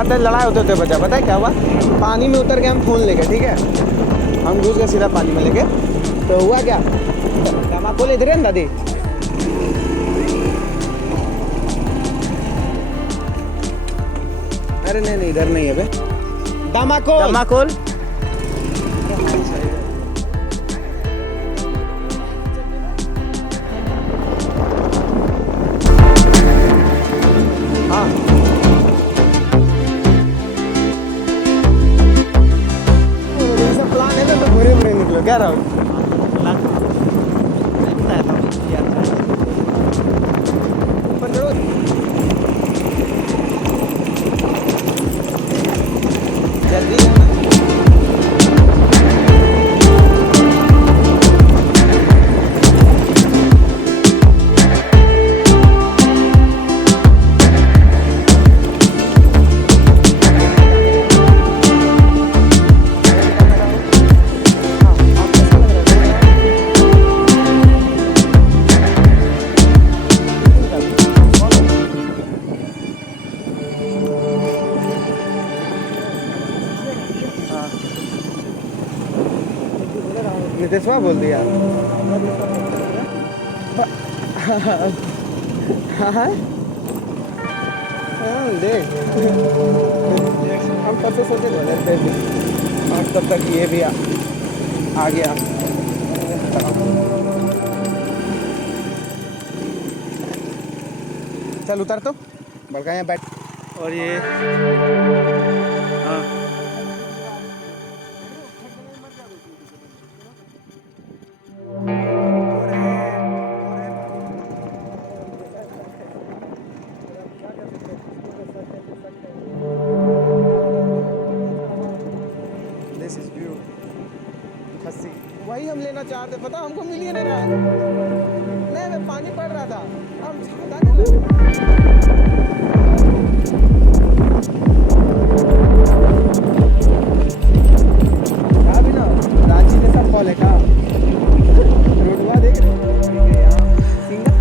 बात है, लड़ाई होते होते बचा। पता है क्या हुआ, पानी में उतर के हम फोन लेके, ठीक है, हम घुस गए सीधा पानी में लेके। तो हुआ क्या, दमाकोल इधर है ना दादी, अरे नहीं इधर नहीं है बे, दमाकोल। हाँ प्लान है तो घूरे घूरे निकलो क्या राहुल। जल्दी नितेशवा बोल दिया। हाँ देख हम कब से सोचे बोले थे, और तब तक ये भी आ गया। चल उतर तो, बड़का यहाँ बैठ। और ये हाँ वही हम लेना चाहते, पता हमको मिल ही नहीं रहा है। नहीं पानी पड़ रहा था, हम ज्यादा भी ना रांची जैसा फॉल है का रोडवा देख रहे सिंगल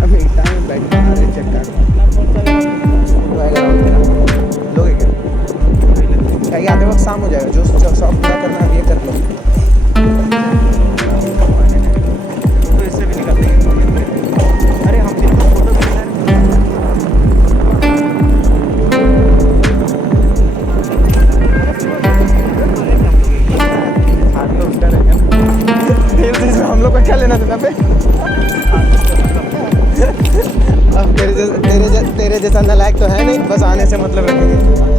हम एकता में बैठ रहे चक्कर लोगे क्या आते वक्त शाम हो जाएगा, जो शौक पूरा करना है ये कर लो। तो इससे भी निकल देंगे। अरे हम जिनको फोटो खींचा हम लोग को क्या लेना देना पे। अब तेरे जैसा नालायक तो है नहीं, बस आने से मतलब रखेंगे।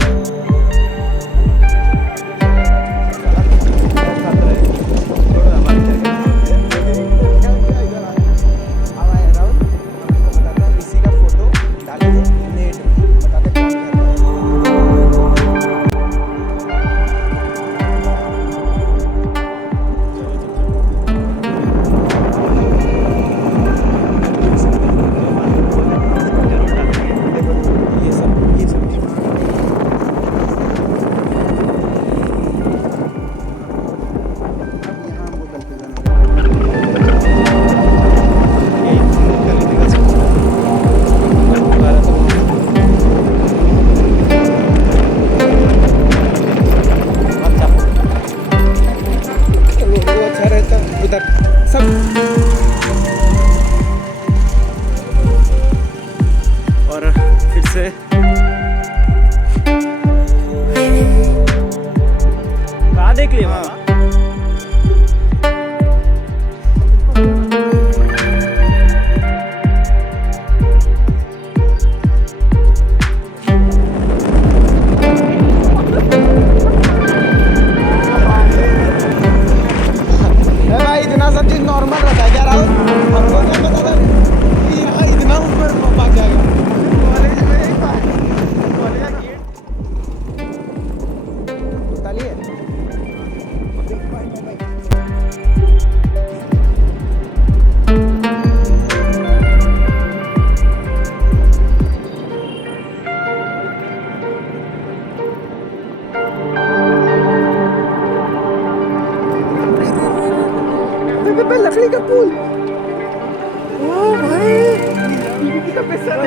और फिर से कहाँ देख लिया मामा? भाई इतना सब चीज नॉर्मल रहता है क्या राहुल? हमको नहीं पता था कि यहाँ इतना ऊपर भाग जाएगा। लकड़ी का पुल, ओ भाई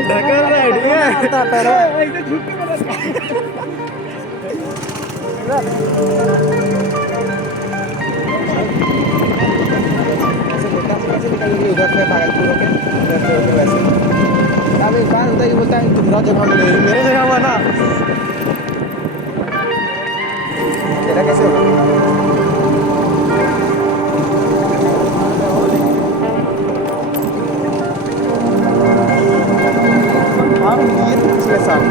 ढका राइड में लगता है पैरों ऐसे बोलता है कैसे निकलेंगे उधर से भागलपुर होके उधर से होके वैसे। अब एक बार होता है कि बोलता है तुम्हारा जगह में नहीं मेरा जगह हुआ ना। तेरा कैसे होगा? हम ये थे पिछले साल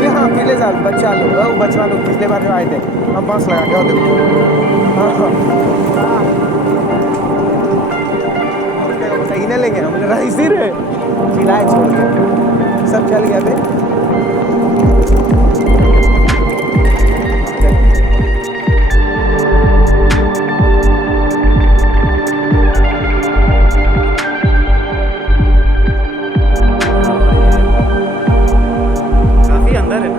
ये, हाँ पिछले साल बच्चा लोग वो बचवा लोग पिछले बार जो आए थे हम बस लगा के और देखो हाँ हाँ सही नहीं लेंगे हमने रईस ही रहे चिल्लाए छोड़ के सब चल गया बे। काफी अंदर है।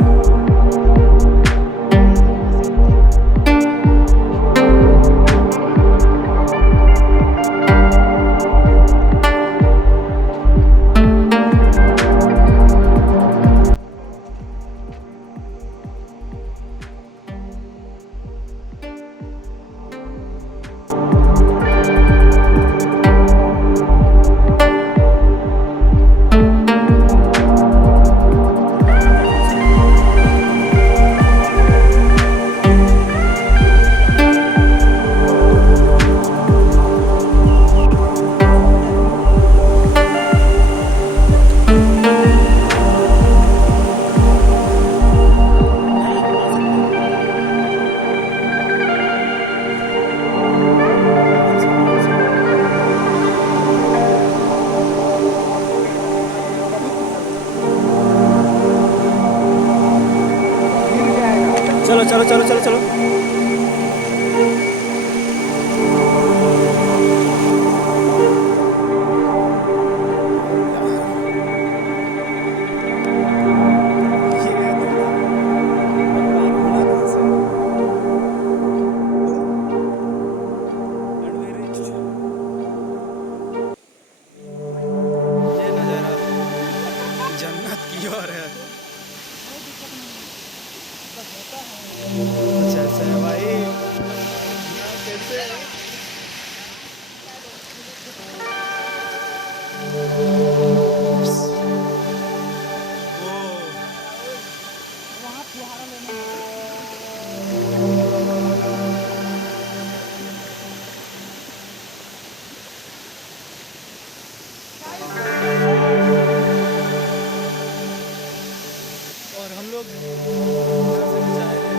चलो चलो चलो चलो चलो। ये नज़ारा जन्नत की ओर है। अच्छा ऐसे है भाई। कैसे और हम लोग उधर से नीचे आए थे।